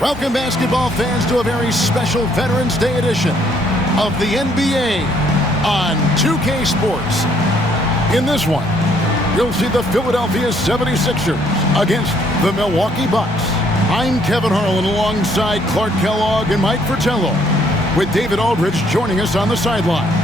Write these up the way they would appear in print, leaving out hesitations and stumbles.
Welcome, basketball fans, to a very special Veterans Day edition of the NBA on 2K Sports. In this one, you'll see the Philadelphia 76ers against the Milwaukee Bucks. I'm Kevin Harlan alongside Clark Kellogg and Mike Fratello, with David Aldridge joining us on the sidelines.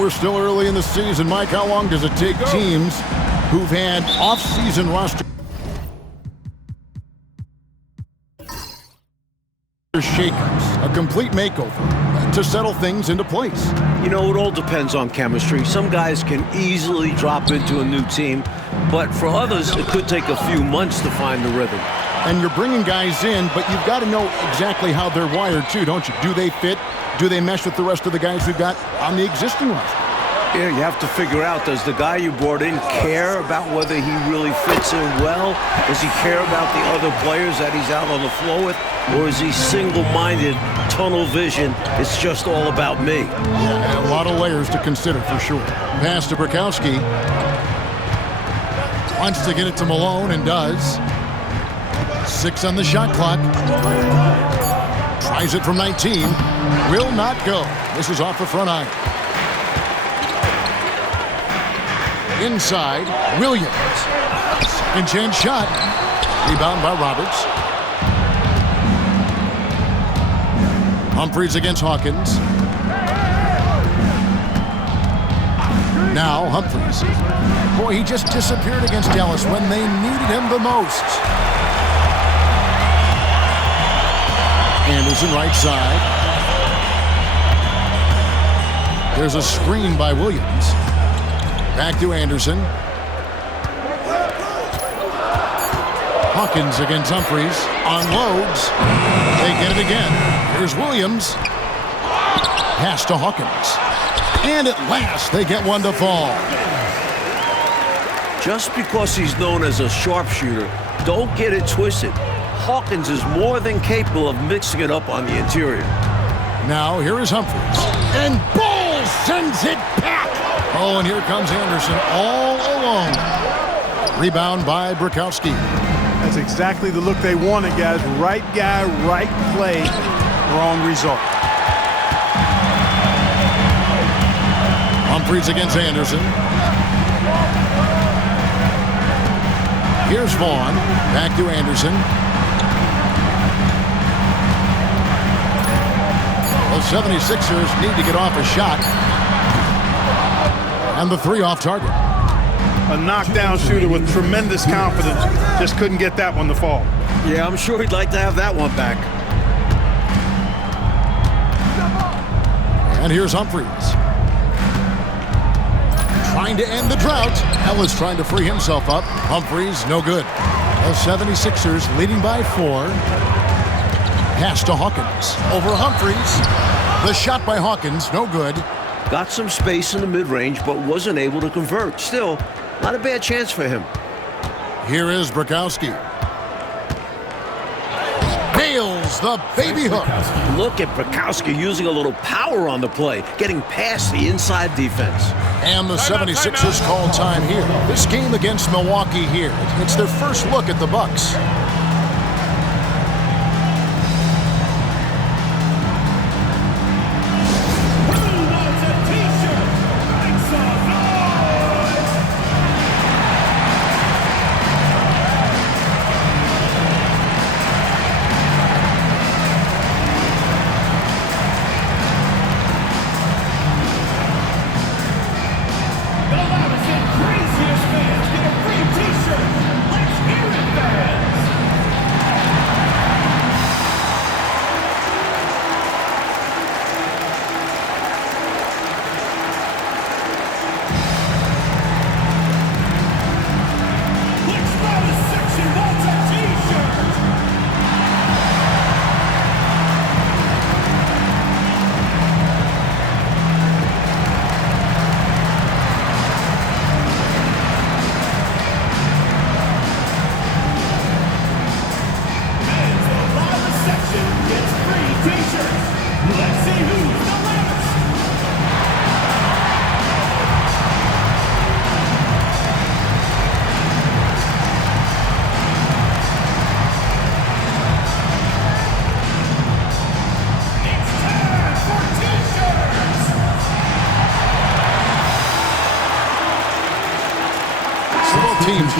We're still early in the season. Mike, how long does it take teams who've had off-season roster shakeups, a complete makeover, to settle things into place? You know, it all depends on chemistry. Some guys can easily drop into a new team, but for others, it could take a few months to find the rhythm. And you're bringing guys in, but you've got to know exactly how they're wired, too, don't you? Do they fit? Do they mesh with the rest of the guys we've got on the existing roster? Yeah, you have to figure out, does the guy you brought in care about whether he really fits in well? Does he care about the other players that he's out on the floor with? Or is he single-minded, tunnel vision, it's just all about me? Yeah, a lot of layers to consider, for sure. Pass to Bukowski. Wants to get it to Malone, and does. 6 on the shot clock. Tries it from 19. Will not go. This is off the front iron. Inside, Williams. Second chance shot. Rebound by Roberts. Humphries against Hawkins. Now Humphries. Boy, he just disappeared against Dallas when they needed him the most. Anderson right side. There's a screen by Williams. Back to Anderson. Hawkins against Humphries. Unloads. They get it again. Here's Williams. Pass to Hawkins. And at last, they get one to fall. Just because he's known as a sharpshooter, don't get it twisted. Hawkins is more than capable of mixing it up on the interior. Now, here is Humphries. And Ball sends it back. Oh, and here comes Anderson all alone. Rebound by Bukowski. That's exactly the look they wanted, guys. Right guy, right play, wrong result. Humphries against Anderson. Here's Vaughn. Back to Anderson. The 76ers need to get off a shot. And the 3 off target. A knockdown shooter with tremendous confidence. Just couldn't get that one to fall. Yeah, I'm sure he'd like to have that one back. And here's Humphries. Trying to end the drought. Ellis trying to free himself up. Humphries, no good. The 76ers leading by 4. Pass to Hawkins. Over Humphries. The shot by Hawkins, no good. Got some space in the mid-range, but wasn't able to convert. Still, not a bad chance for him. Here is Bukowski. Nails the baby hook. Look at Bukowski using a little power on the play, getting past the inside defense. And the 76ers call time here. This game against Milwaukee here. It's their first look at the Bucks.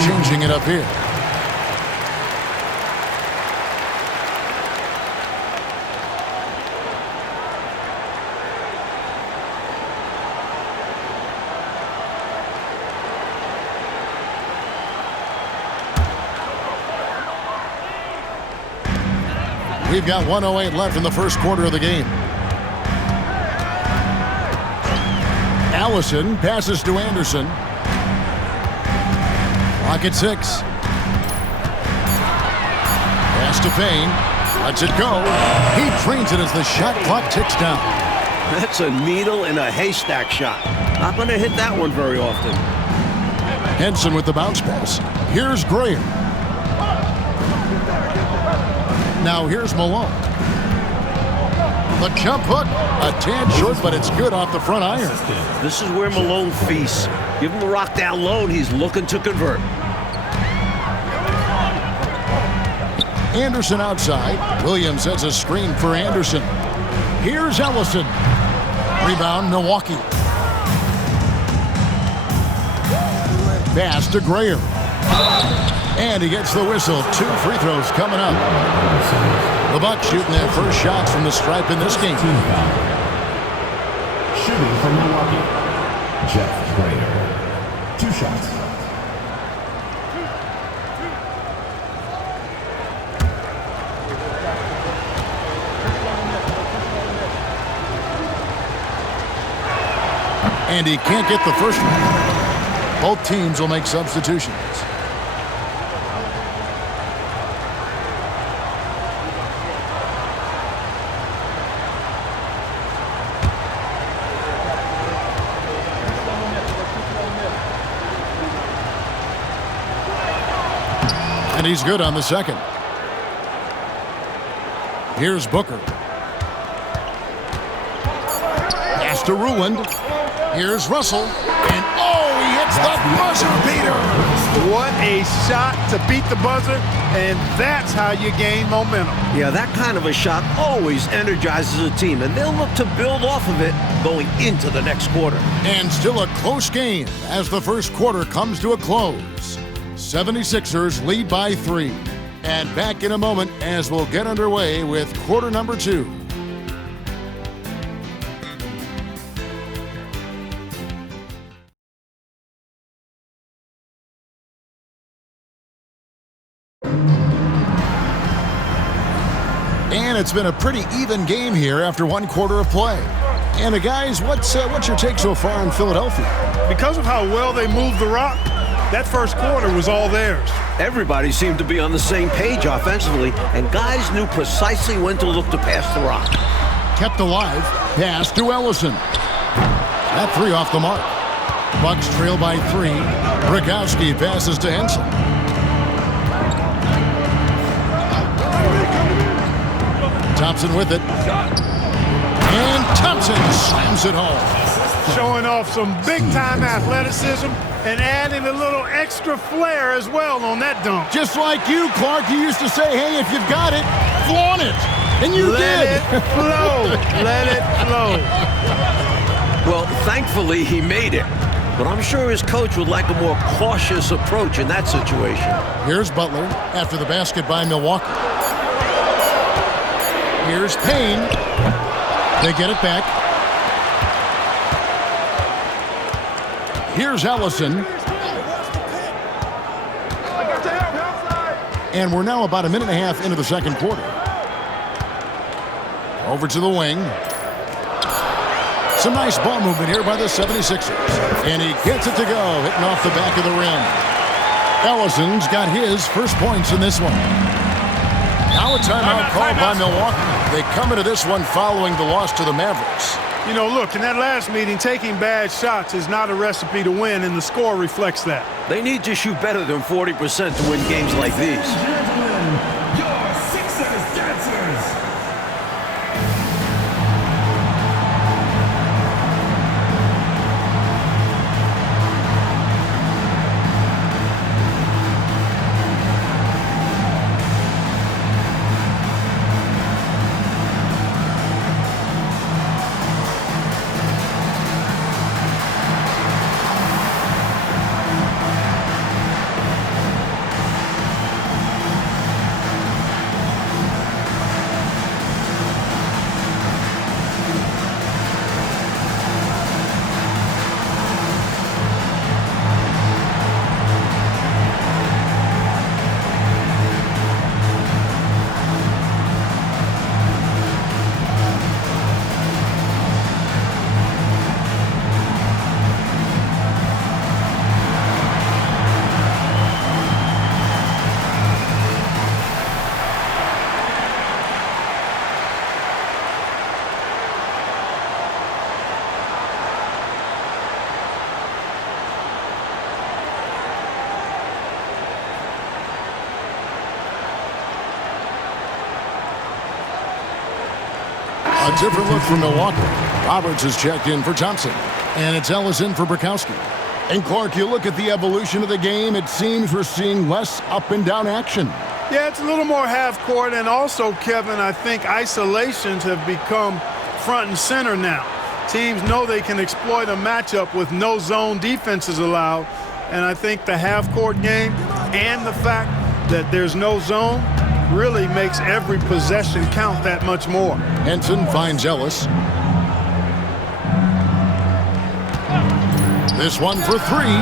changing it up here. We've got 1:08 left in the first quarter of the game. Allison passes to Anderson. Clock at 6. Pass to Payne. Lets it go. He drains it as the shot clock ticks down. That's a needle in a haystack shot. Not going to hit that one very often. Henson with the bounce pass. Here's Graham. Now here's Malone. The jump hook. A tad short, but it's good off the front iron. This is where Malone feasts. Give him the rock down low, and he's looking to convert. Anderson outside. Williams sets a screen for Anderson. Here's Ellison. Rebound, Milwaukee. Pass to Graham. And he gets the whistle. 2 free throws coming up. The Bucks shooting their first shots from the stripe in this game. Shooting from Milwaukee, Jeff Graham. 2 shots. And he can't get the first one. Both teams will make substitutions. And he's good on the second. Here's Booker. Pass to Ruland. Here's Russell. And oh, he hits the buzzer beater. What a shot to beat the buzzer, and that's how you gain momentum. Yeah, that kind of a shot always energizes a team, and they'll look to build off of it going into the next quarter. And still a close game as the first quarter comes to a close. 76ers lead by 3. And back in a moment as we'll get underway with quarter number 2. And it's been a pretty even game here after 1 quarter of play. And guys, what's your take so far on Philadelphia? Because of how well they moved the rock, that first quarter was all theirs. Everybody seemed to be on the same page offensively, and guys knew precisely when to look to pass the rock. Kept alive. Pass to Ellison. That 3 off the mark. Bucks trail by 3. Brikowski passes to Henson. Thompson with it. And Thompson slams it home. Showing off some big-time athleticism and adding a little extra flair as well on that dunk. Just like you, Clark, you used to say, hey, if you've got it, flaunt it. And you did. Let it flow. Let it flow. Well, thankfully, he made it. But I'm sure his coach would like a more cautious approach in that situation. Here's Butler after the basket by Milwaukee. Here's Payne. They get it back. Here's Ellison. And we're now about a minute and a half into the second quarter. Over to the wing. Some nice ball movement here by the 76ers. And he gets it to go, hitting off the back of the rim. Ellison's got his first points in this one. Now a timeout called by Milwaukee. They come into this one following the loss to the Mavericks. You know, look, in that last meeting, taking bad shots is not a recipe to win, and the score reflects that. They need to shoot better than 40% to win games like these. Your Sixers dancers. A different look from Milwaukee. Roberts is checked in for Thompson. And it's Ellis in for Bukowski. And Clark, you look at the evolution of the game, it seems we're seeing less up and down action. Yeah, it's a little more half court, and also, Kevin, I think isolations have become front and center now. Teams know they can exploit a matchup with no zone defenses allowed, and I think the half court game and the fact that there's no zone really makes every possession count that much more. Henson finds Ellis. This one for three.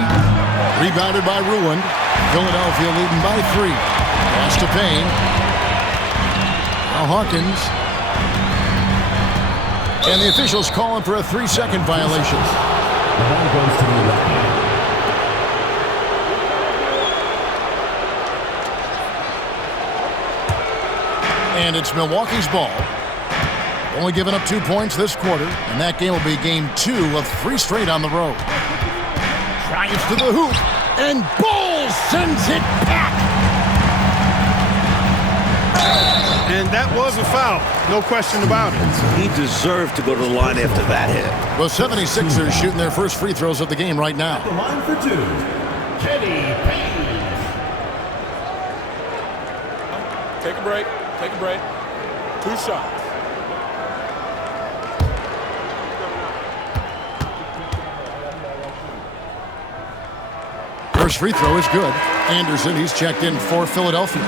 Rebounded by Ruland. Philadelphia leading by 3. Pass to Payne. Now Hawkins. And the officials calling for a 3-second violation. The ball goes to Milwaukee. And it's Milwaukee's ball. Only giving up 2 points this quarter, and that game will be game 2 of 3 straight on the road. Drives to the hoop, and Ball sends it back. And that was a foul, no question about it. He deserved to go to the line after that hit. The 76ers shooting their first free throws of the game right now. The line for 2, Kenny Payne. Take a break. Take a break. 2 shots. First free throw is good. Anderson, he's checked in for Philadelphia.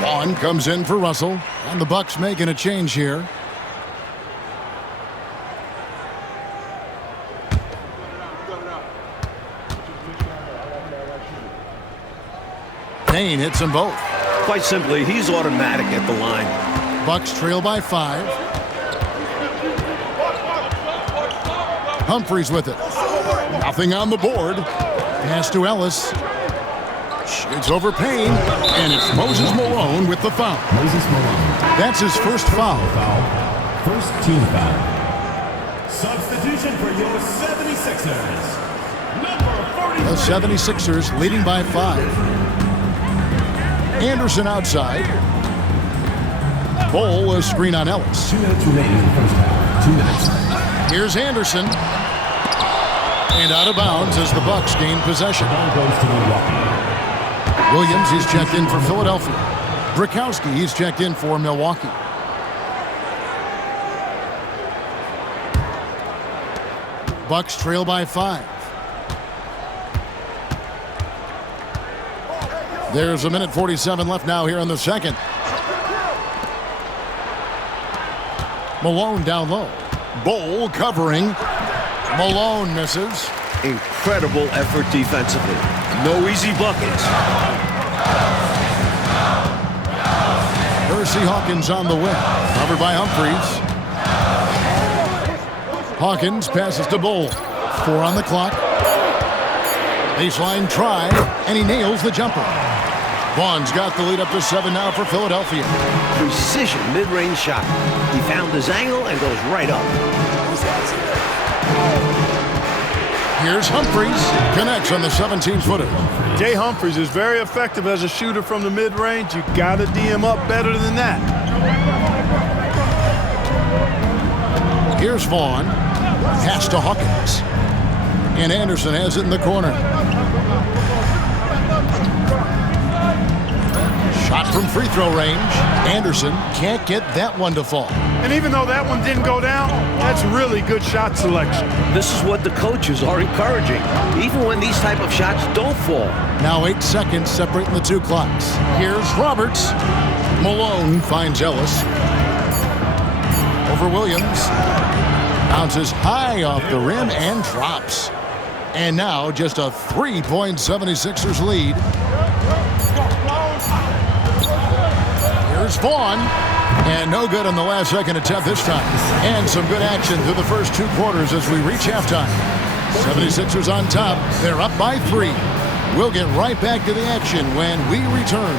Vaughn comes in for Russell, and the Bucks making a change here. Payne hits them both. Quite simply, he's automatic at the line. Bucks trail by 5. Humphries with it. Nothing on the board. Pass to Ellis. Shoots over Payne, and it's Moses Malone with the foul. Moses Malone. That's his first foul. First team foul. Substitution for your 76ers. Number 43. The 76ers leading by 5. Anderson outside. Bol a screen on Ellis. 2 minutes remaining in the first half. 2 minutes. Here's Anderson. And out of bounds as the Bucks gain possession. Ball goes to Milwaukee. Williams, he's checked in for Philadelphia. Bukowski, he's checked in for Milwaukee. Bucks trail by 5. There's a minute 47 left now here in the second. Malone down low. Bol covering. Malone misses. Incredible effort defensively. No easy buckets. Percy Hawkins on the win. Covered by Humphries. Hawkins passes to Bol. 4 on the clock. Baseline try, and he nails the jumper. Vaughn's got the lead up to 7 now for Philadelphia. Precision mid-range shot. He found his angle and goes right up. Here's Humphries. Connects on the 17-footer. Jay Humphries is very effective as a shooter from the mid-range. You got to D him up better than that. Here's Vaughn. Pass to Hawkins. And Anderson has it in the corner. Shot from free throw range. Anderson can't get that one to fall. And even though that one didn't go down, that's really good shot selection. This is what the coaches are encouraging, even when these type of shots don't fall. Now 8 seconds separating the 2 clocks. Here's Roberts. Malone finds Ellis. Over Williams. Bounces high off the rim and drops. And now just a 3-point 76ers lead. Here's Vaughn. And no good on the last second attempt this time. And some good action through the first 2 quarters as we reach halftime. 76ers on top. They're up by 3. We'll get right back to the action when we return.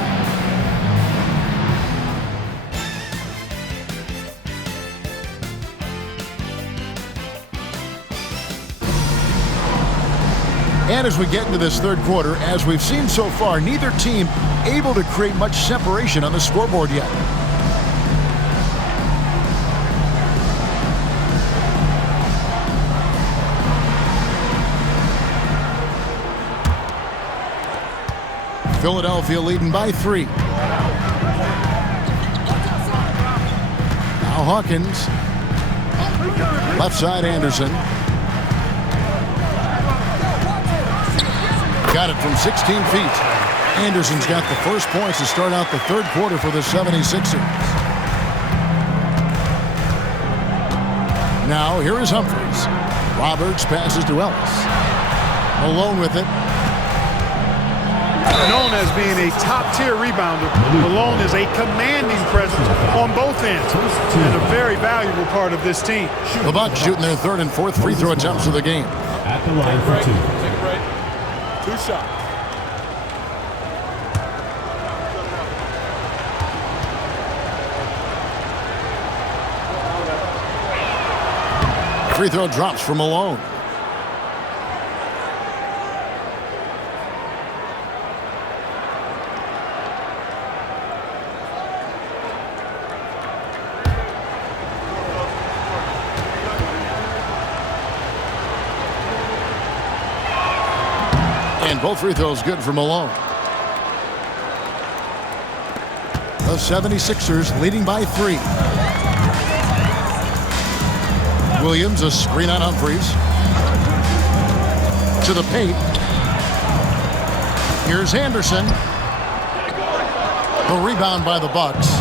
And as we get into this third quarter, as we've seen so far, neither team able to create much separation on the scoreboard yet. Philadelphia leading by 3. Now Hawkins. Left side Anderson. Got it from 16 feet. Anderson's got the first points to start out the third quarter for the 76ers. Now here is Humphries. Roberts passes to Ellis. Malone with it. Known as being a top-tier rebounder, Malone is a commanding presence on both ends and a very valuable part of this team. The Bucks shooting their third and fourth free throw attempts of the game. At the line for 2. Take a break. 2 shots. Free throw drops for Malone. And both free throws good for Malone. The 76ers leading by 3. Williams, a screen on Humphries. To the paint. Here's Anderson. The rebound by the Bucks.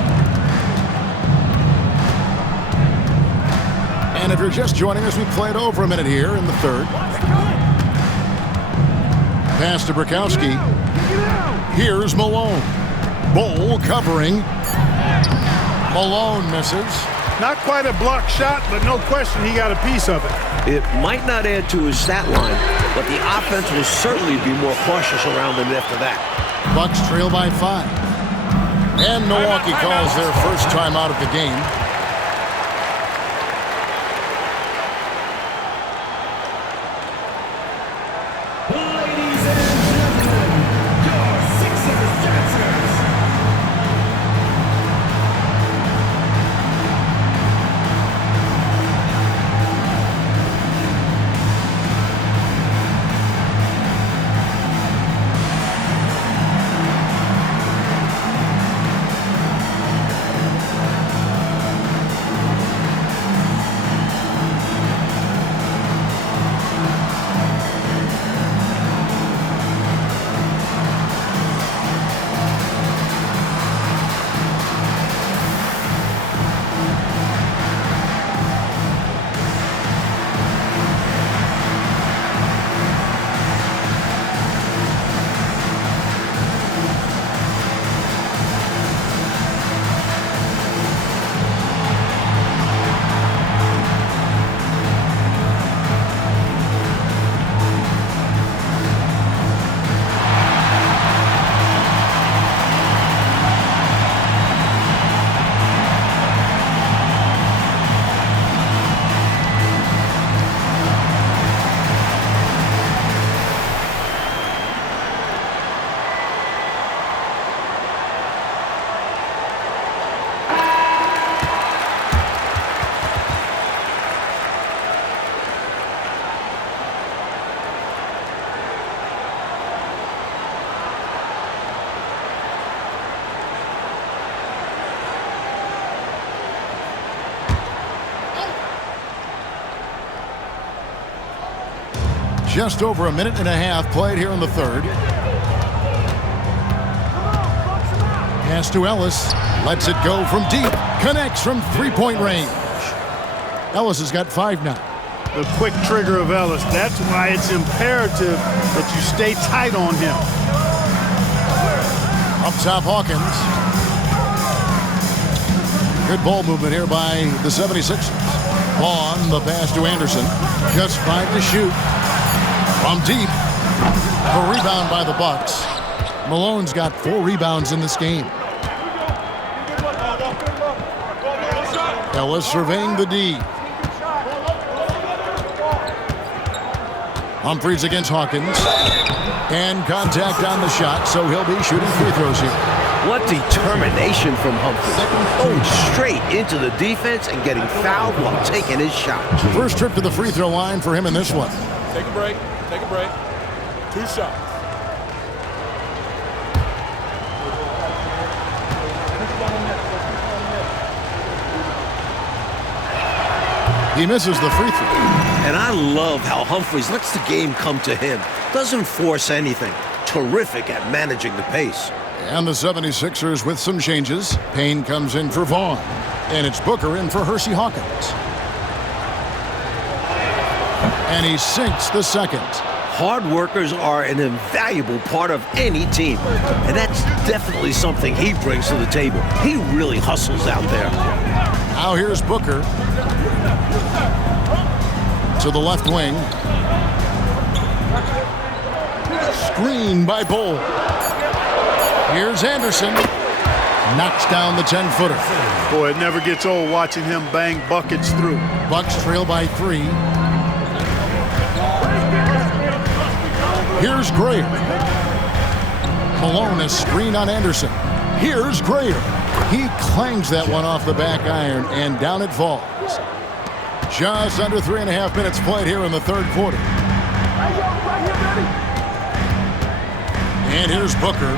And if you're just joining us, we played over a minute here in the third. Pass to Bukowski. Here's Malone. Bol covering. Malone misses. Not quite a block shot, but no question he got a piece of it. It might not add to his stat line, but the offense will certainly be more cautious around him after that. Bucks trail by 5. And Milwaukee calls their first timeout of the game. Ladies and gentlemen, your Sixers dancers. Just over a minute and a half played here in the third. Pass to Ellis. Lets it go from deep. Connects from three-point range. Ellis has got 5 now. The quick trigger of Ellis. That's why it's imperative that you stay tight on him. Up top, Hawkins. Good ball movement here by the 76ers. Vaughn, the pass to Anderson. Just 5 to shoot. From deep. A rebound by the Bucks. Malone's got 4 rebounds in this game. Ellis surveying the D. Humphries against Hawkins. And contact on the shot, so he'll be shooting free throws here. What determination from Humphries. Going straight into the defense and getting fouled while taking his shot. First trip to the free throw line for him in this one. Take a break. Take a break. 2 shots. He misses the free throw. And I love how Humphries lets the game come to him. Doesn't force anything. Terrific at managing the pace. And the 76ers with some changes. Payne comes in for Vaughn. And it's Booker in for Hersey Hawkins. And he sinks the second. Hard workers are an invaluable part of any team. And that's definitely something he brings to the table. He really hustles out there. Now here's Booker. To the left wing. Screen by Bol. Here's Anderson. Knocks down the 10-footer. Boy, it never gets old watching him bang buckets through. Bucks trail by 3. Here's Grayer. Malone, a screen on Anderson. Here's Grayer. He clangs that one off the back iron, and down it falls. Just under 3.5 minutes played here in the third quarter. And here's Booker.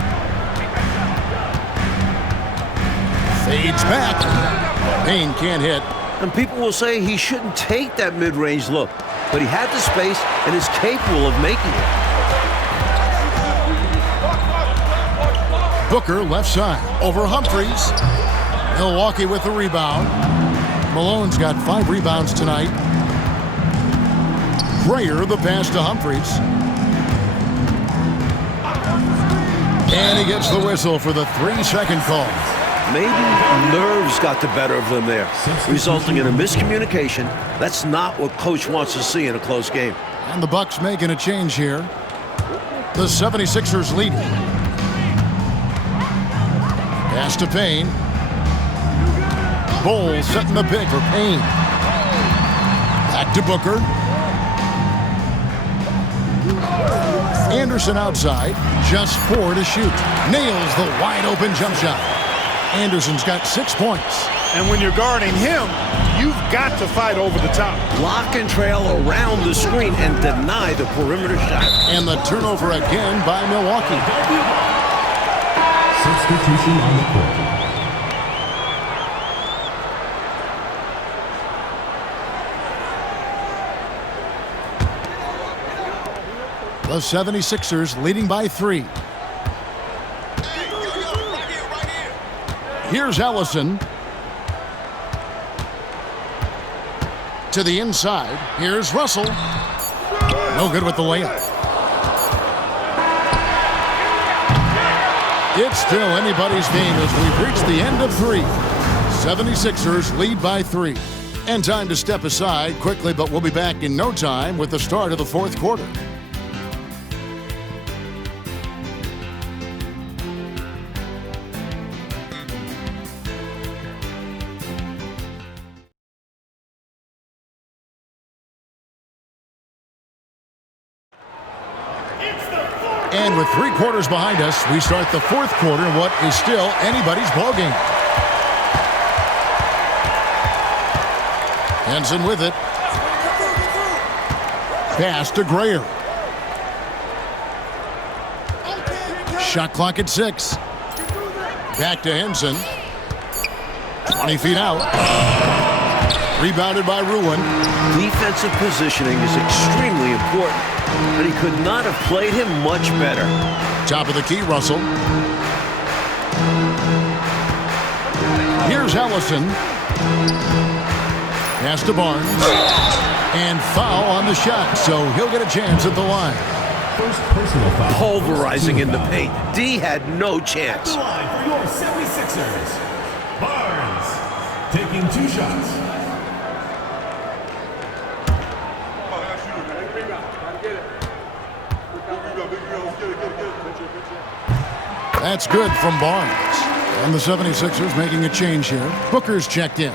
Fades back. Payne can't hit. And people will say he shouldn't take that mid-range look. But he had the space and is capable of making it. Booker left side over Humphries. Milwaukee with the rebound. Malone's got 5 rebounds tonight. Grayer the pass to Humphries. And he gets the whistle for the 3-second call. Maybe nerves got the better of them there, resulting in a miscommunication. That's not what coach wants to see in a close game. And the Bucks making a change here. The 76ers lead. Pass to Payne. Bol setting the pick for Payne. Back to Booker. Anderson outside. Just 4 to shoot. Nails the wide open jump shot. Anderson's got 6 points. And when you're guarding him, you've got to fight over the top. Lock and trail around the screen and deny the perimeter shot. And the turnover again by Milwaukee. Substitution on the court. The 76ers leading by 3. Here's Ellison. To the inside. Here's Russell. No good with the layup. It's still anybody's game as we've reached the end of 3. 76ers lead by 3. And time to step aside quickly, but we'll be back in no time with the start of the fourth quarter. And with 3 quarters behind us, we start the fourth quarter in what is still anybody's ballgame. Henson with it. Pass to Grayer. Shot clock at 6. Back to Henson. 20 feet out. Rebounded by Ruin. Defensive positioning is extremely important, but he could not have played him much better. Top of the key, Russell. Here's Ellison. Pass to Barnes. And foul on the shot, so he'll get a chance at the line. First personal foul. Pulverizing in the paint. D had no chance. The line for your 76ers. Barnes taking 2 shots. That's good from Barnes. And the 76ers making a change here. Booker's checked in.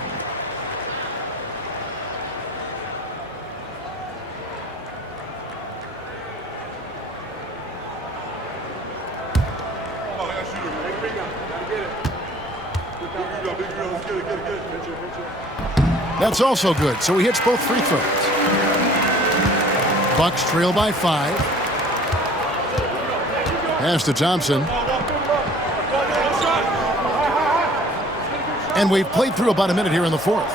That's also good, so he hits both free throws. Bucks trail by 5. Pass to Thompson. And we've played through about a minute here in the fourth.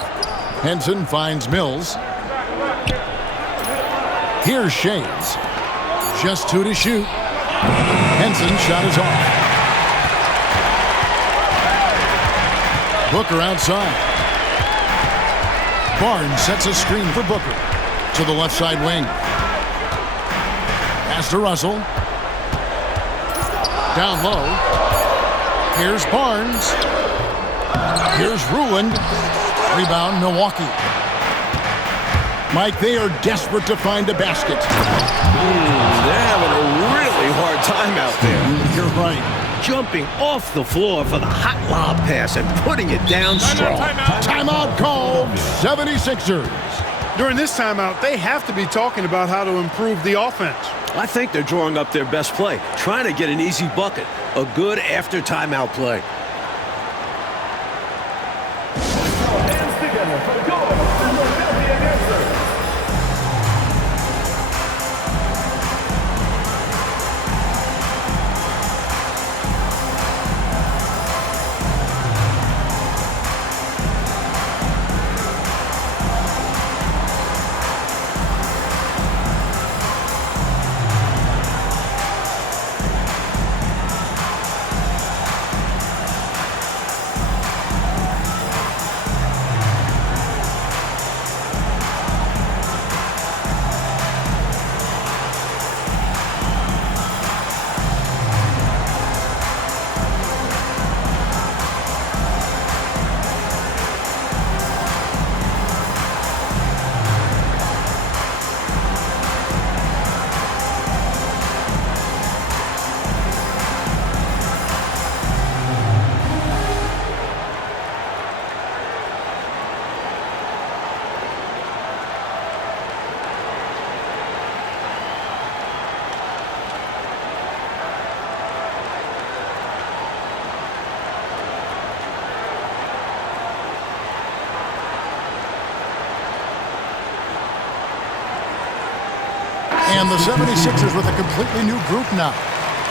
Henson finds Mills. Here's Shays. Just 2 to shoot. Henson's shot is off. Booker outside. Barnes sets a screen for Booker. To the left side wing. Pass to Russell. Down low. Here's Barnes. Here's Ruland. Rebound, Milwaukee. Mike, they are desperate to find a basket. They're having a really hard time out there. You're right. Jumping off the floor for the hot lob pass and putting it down strong. Timeout called, 76ers. During this timeout, they have to be talking about how to improve the offense. I think they're drawing up their best play, trying to get an easy bucket. A good after timeout play. And the 76ers with a completely new group now.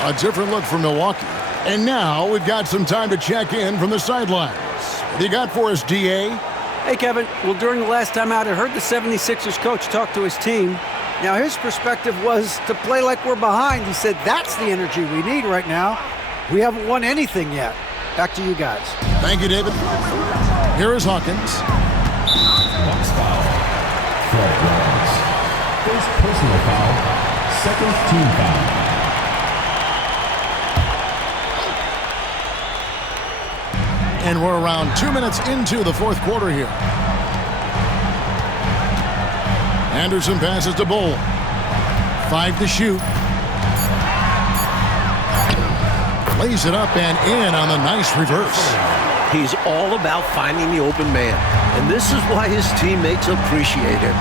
A different look for Milwaukee. And now we've got some time to check in from the sidelines. What do you got for us, D.A.? Hey, Kevin. Well, during the last time out, I heard the 76ers coach talk to his team. Now, his perspective was to play like we're behind. He said that's the energy we need right now. We haven't won anything yet. Back to you guys. Thank you, David. Here is Hawkins. Box foul. Fred Roberts. First personal foul. Second team foul. And we're around 2 minutes into the fourth quarter here. Anderson passes to Bull. 5 to shoot. Lays it up and in on the nice reverse. He's all about finding the open man, and this is why his teammates appreciate him.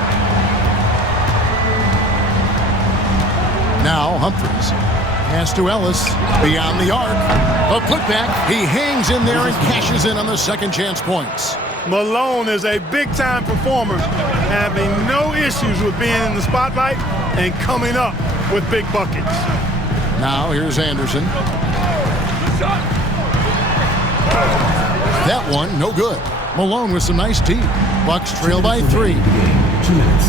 Now Humphries. Pass to Ellis. Beyond the arc. A putback. He hangs in there and cashes in on the second chance points. Malone is a big-time performer, having no issues with being in the spotlight and coming up with big buckets. Now here's Anderson. That one, no good. Malone with some nice D. Bucks trail by 3.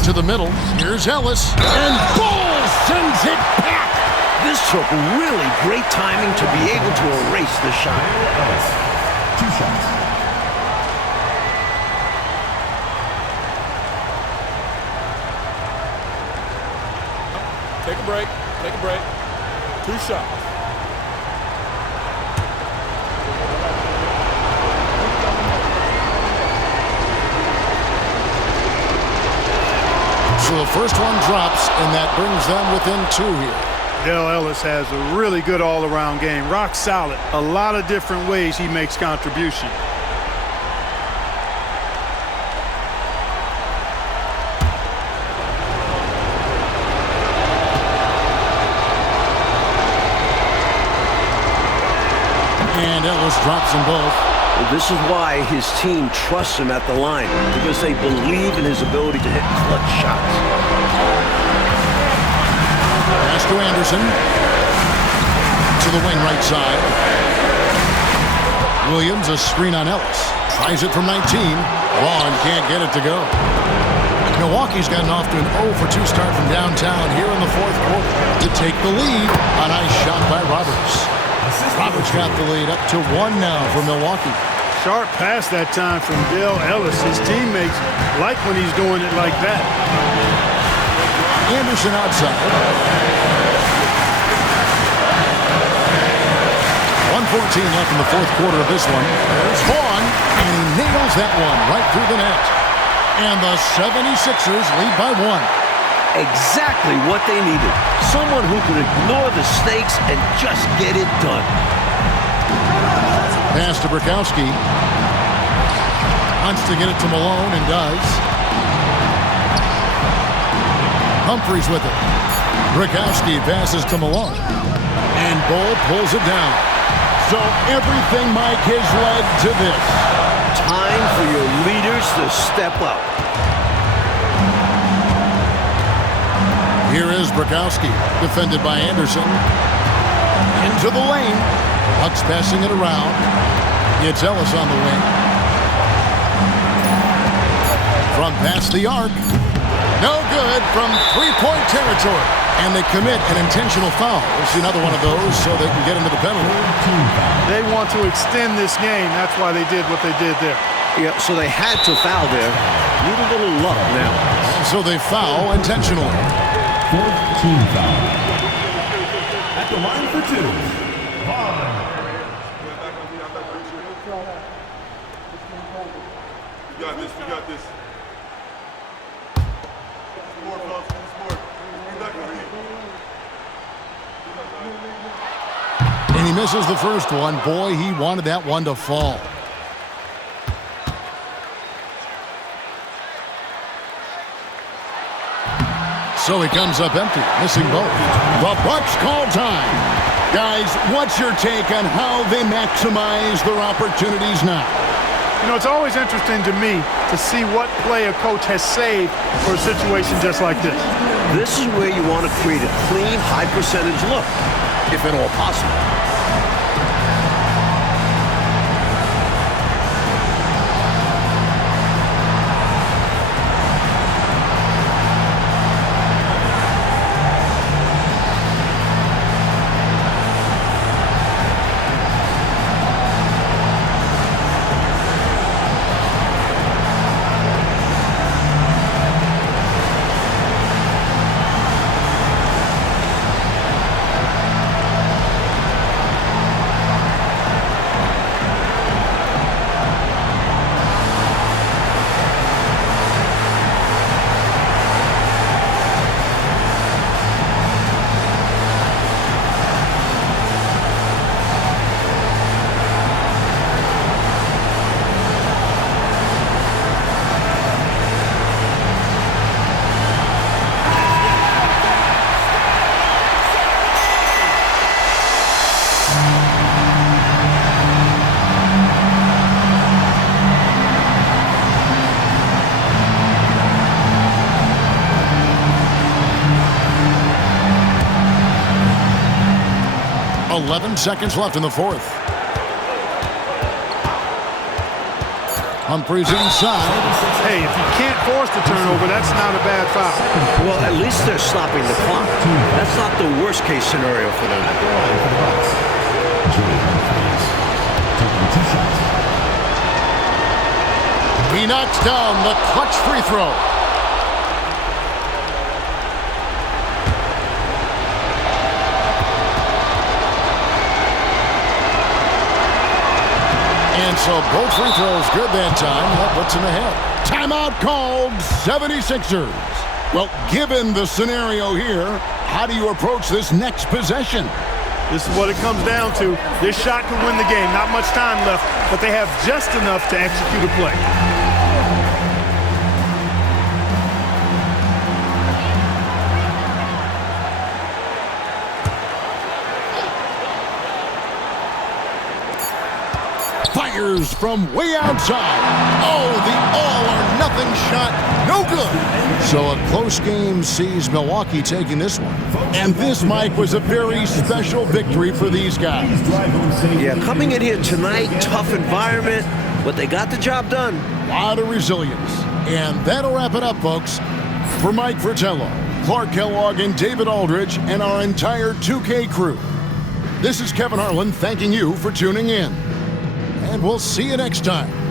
To the middle. Here's Ellis. And Bull sends it back. This took really great timing to be able to erase the shot. 2 shots. Take a break. Take a break. 2 shots. So the first one drops, and that brings them within 2 here. Dale Ellis has a really good all-around game. Rock solid. A lot of different ways he makes contribution. And Ellis drops them both. Well, this is why his team trusts him at the line, because they believe in his ability to hit clutch shots. Pass to Anderson. To the wing right side. Williams, a screen on Ellis. Tries it from 19. Vaughn can't get it to go. Milwaukee's gotten off to an 0-for-2 start from downtown here in the fourth quarter to take the lead. A nice shot by Roberts. Roberts got the lead up to 1 now for Milwaukee. Sharp pass that time from Dale Ellis. His teammates like when he's doing it like that. Anderson outside. 1:14 left in the fourth quarter of this one. There's Vaughn, and he nails that one right through the net. And the 76ers lead by 1. Exactly what they needed. Someone who could ignore the stakes and just get it done. Pass to Brikowski. Wants to get it to Malone and does. Humphries with it. Brikowski passes to Malone. And Bull pulls it down. So everything, Mike, has led to this. Time for your leaders to step up. Here is Brikowski, defended by Anderson. Into the lane. Bucks passing it around. It's Ellis on the wing. From past the arc. No good from three-point territory. And they commit an intentional foul. We'll see another one of those so they can get into the penalty. They want to extend this game. That's why they did what they did there. Yeah, so they had to foul there. Need a little luck now. So they foul intentionally. Fourth team foul. At the line for 2. Vaughn. We got this. We got this. And he misses the first one. Boy, he wanted that one to fall. So he comes up empty, missing both. The Bucks call time. Guys, what's your take on how they maximize their opportunities now? You know, it's always interesting to me to see what play a coach has saved for a situation just like this. This is where you want to create a clean, high-percentage look, if at all possible. Seconds left in the fourth. Humphries inside. Hey, if you can't force the turnover, that's not a bad foul. Well, at least they're stopping the clock. That's not the worst-case scenario for them. He knocks down the clutch free throw. And so both free throws good that time. That puts him ahead. Timeout called, 76ers. Well, given the scenario here, how do you approach this next possession? This is what it comes down to. This shot could win the game. Not much time left, but they have just enough to execute a play. Fires from way outside. Oh, the all-or-nothing shot. No good. So a close game sees Milwaukee taking this one. And this, Mike, was a very special victory for these guys. Yeah, coming in here tonight, tough environment, but they got the job done. A lot of resilience. And that'll wrap it up, folks. For Mike Fratello, Clark Kellogg, and David Aldridge, and our entire 2K crew, this is Kevin Harlan thanking you for tuning in. And we'll see you next time